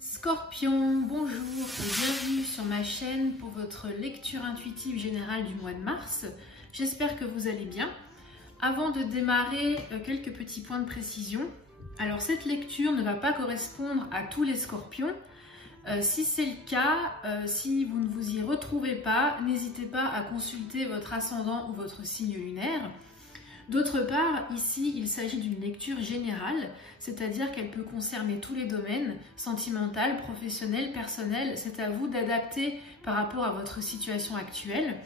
Scorpion, bonjour et bienvenue sur ma chaîne pour votre lecture intuitive générale du mois de mars. J'espère que vous allez bien. Avant de démarrer, quelques petits points de précision. Alors cette lecture ne va pas correspondre à tous les scorpions. Si c'est le cas, si vous ne vous y retrouvez pas, n'hésitez pas à consulter votre ascendant ou votre signe lunaire. D'autre part, ici, il s'agit d'une lecture générale, c'est-à-dire qu'elle peut concerner tous les domaines, sentimental, professionnel, personnel. C'est à vous d'adapter par rapport à votre situation actuelle.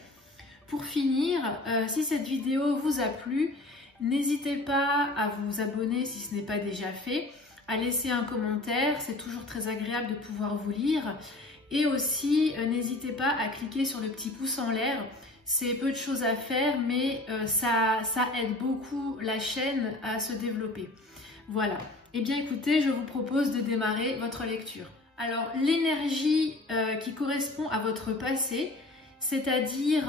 Pour finir, si cette vidéo vous a plu, n'hésitez pas à vous abonner si ce n'est pas déjà fait, à laisser un commentaire, c'est toujours très agréable de pouvoir vous lire. Et aussi, n'hésitez pas à cliquer sur le petit pouce en l'air. C'est peu de choses à faire, mais ça aide beaucoup la chaîne à se développer. Voilà. Eh bien écoutez, je vous propose de démarrer votre lecture. Alors, l'énergie qui correspond à votre passé, c'est-à-dire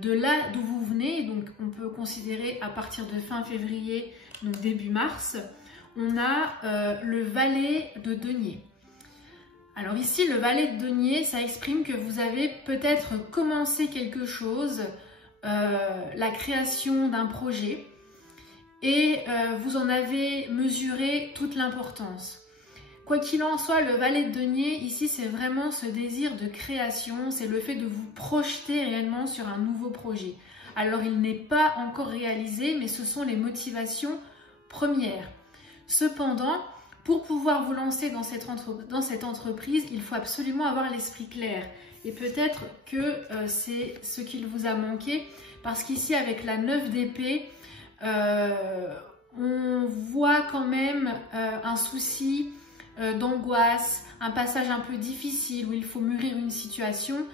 de là d'où vous venez, donc on peut considérer à partir de fin février, donc début mars, on a le valet de denier. Alors ici, le valet de denier, ça exprime que vous avez peut-être commencé quelque chose, la création d'un projet, et vous en avez mesuré toute l'importance. Quoi qu'il en soit, le valet de denier, ici, c'est vraiment ce désir de création, c'est le fait de vous projeter réellement sur un nouveau projet. Alors, il n'est pas encore réalisé, mais ce sont les motivations premières. Cependant, pour pouvoir vous lancer dans cette entreprise, il faut absolument avoir l'esprit clair. Et peut-être que c'est ce qu'il vous a manqué, parce qu'ici, avec la 9 d'épée, on voit quand même un souci d'angoisse, un passage un peu difficile où il faut mûrir une situation.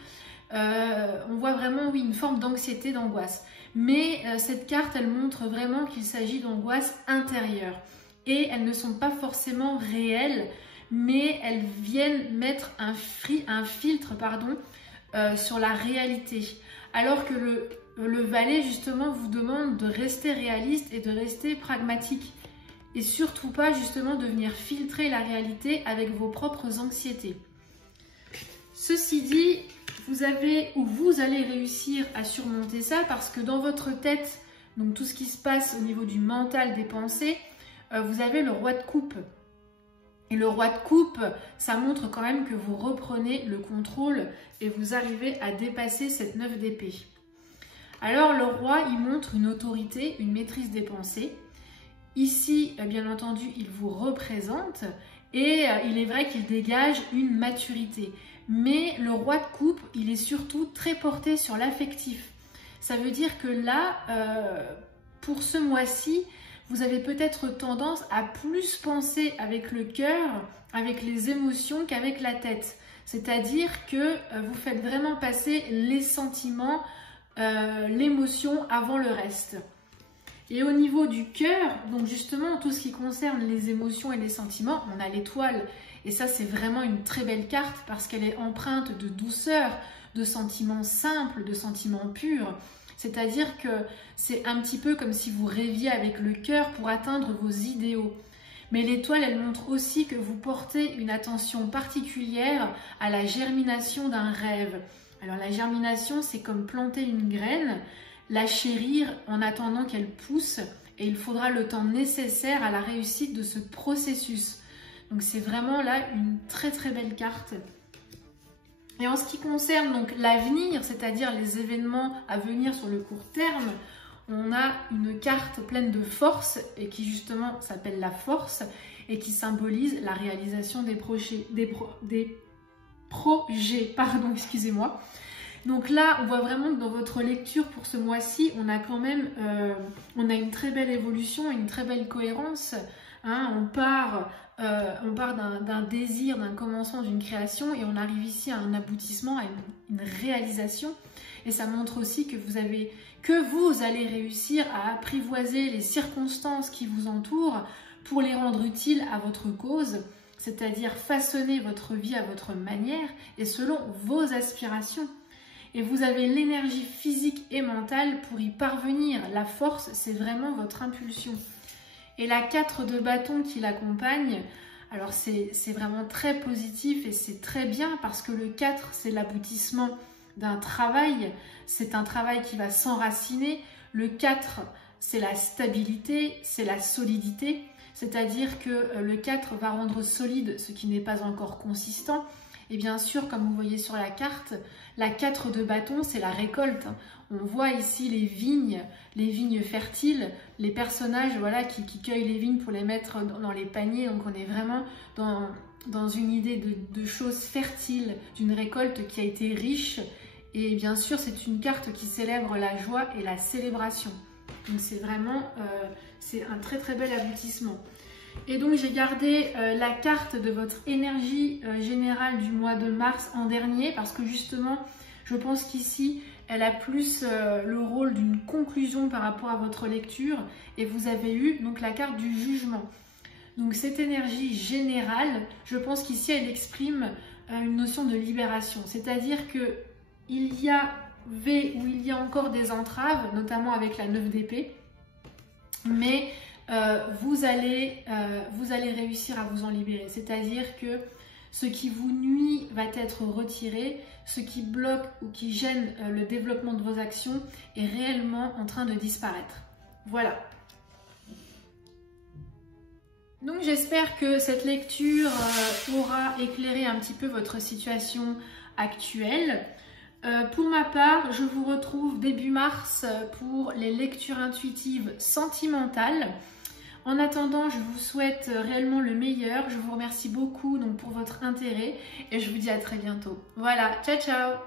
On voit vraiment, oui, une forme d'anxiété, d'angoisse. Mais cette carte, elle montre vraiment qu'il s'agit d'angoisse intérieure. Et elles ne sont pas forcément réelles, mais elles viennent mettre un filtre sur la réalité. Alors que le valet, justement, vous demande de rester réaliste et de rester pragmatique. Et surtout pas, justement, de venir filtrer la réalité avec vos propres anxiétés. Ceci dit, vous allez réussir à surmonter ça parce que dans votre tête, donc tout ce qui se passe au niveau du mental, des pensées, vous avez le roi de coupe. Et le roi de coupe, ça montre quand même que vous reprenez le contrôle et vous arrivez à dépasser cette 9 d'épée. Alors le roi, il montre une autorité, une maîtrise des pensées. Ici, bien entendu, il vous représente et il est vrai qu'il dégage une maturité. Mais le roi de coupe, il est surtout très porté sur l'affectif. Ça veut dire que là, pour ce mois-ci, vous avez peut-être tendance à plus penser avec le cœur, avec les émotions qu'avec la tête. C'est-à-dire que vous faites vraiment passer les sentiments, l'émotion avant le reste. Et au niveau du cœur, donc justement tout ce qui concerne les émotions et les sentiments, on a l'étoile. Et ça, c'est vraiment une très belle carte parce qu'elle est empreinte de douceur, de sentiments simples, de sentiments purs. C'est-à-dire que c'est un petit peu comme si vous rêviez avec le cœur pour atteindre vos idéaux. Mais l'étoile, elle montre aussi que vous portez une attention particulière à la germination d'un rêve. Alors la germination, c'est comme planter une graine, la chérir en attendant qu'elle pousse et il faudra le temps nécessaire à la réussite de ce processus. Donc c'est vraiment là une très très belle carte. Et en ce qui concerne donc l'avenir, c'est-à-dire les événements à venir sur le court terme, on a une carte pleine de force et qui justement s'appelle la force et qui symbolise la réalisation des projets. Excusez-moi. Donc là, on voit vraiment que dans votre lecture pour ce mois-ci, on a quand même une très belle évolution, une très belle cohérence. Hein, on part d'un désir, d'un commencement, d'une création et on arrive ici à un aboutissement, à une réalisation. Et ça montre aussi que vous allez réussir à apprivoiser les circonstances qui vous entourent pour les rendre utiles à votre cause, c'est-à-dire façonner votre vie à votre manière et selon vos aspirations. Et vous avez l'énergie physique et mentale pour y parvenir. La force, c'est vraiment votre impulsion. Et la 4 de bâton qui l'accompagne, Alors c'est vraiment très positif et c'est très bien parce que le 4, c'est l'aboutissement d'un travail. C'est un travail qui va s'enraciner. Le 4, c'est la stabilité, c'est la solidité. C'est-à-dire que le 4 va rendre solide ce qui n'est pas encore consistant. Et bien sûr, comme vous voyez sur la carte, la 4 de bâton, c'est la récolte. On voit ici les vignes fertiles, les personnages voilà, qui cueillent les vignes pour les mettre dans les paniers. Donc on est vraiment dans une idée de choses fertiles, d'une récolte qui a été riche. Et bien sûr, c'est une carte qui célèbre la joie et la célébration. Donc c'est vraiment c'est un très très bel aboutissement. Et donc j'ai gardé la carte de votre énergie générale du mois de mars en dernier parce que justement je pense qu'ici elle a plus le rôle d'une conclusion par rapport à votre lecture et vous avez eu donc la carte du jugement. Donc cette énergie générale, je pense qu'ici elle exprime une notion de libération, c'est-à-dire que il y a encore des entraves, notamment avec la 9 d'épée, mais vous allez réussir à vous en libérer. C'est-à-dire que ce qui vous nuit va être retiré, ce qui bloque ou qui gêne le développement de vos actions est réellement en train de disparaître. Voilà. Donc j'espère que cette lecture aura éclairé un petit peu votre situation actuelle. Pour ma part, je vous retrouve début mars pour les lectures intuitives sentimentales. En attendant, je vous souhaite réellement le meilleur. Je vous remercie beaucoup donc, pour votre intérêt et je vous dis à très bientôt. Voilà, ciao ciao!